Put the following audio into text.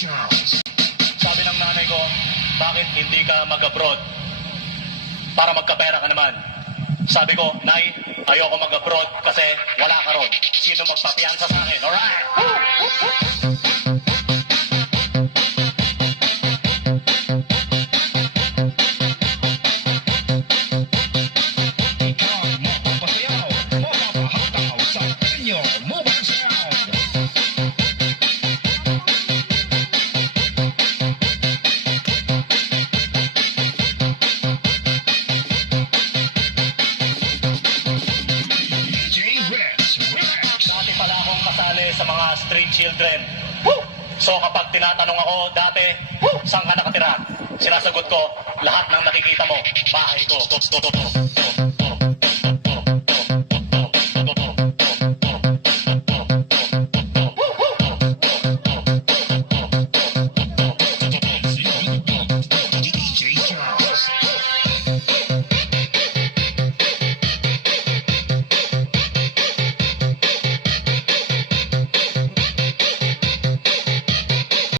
Sounds. Sabi ng nanay ko, bakit hindi ka mag-abroad? Para magkapera ka naman. Sabi ko, Nay, ayoko mag-abroad kasi wala ka ron. Sino magpapiyansa sa akin? Alright! Kasali sa mga street children. So kapag tinatanong ako dati, saan ka nakatira? Sinasagot ko, lahat ng nakikita mo, bahay ko.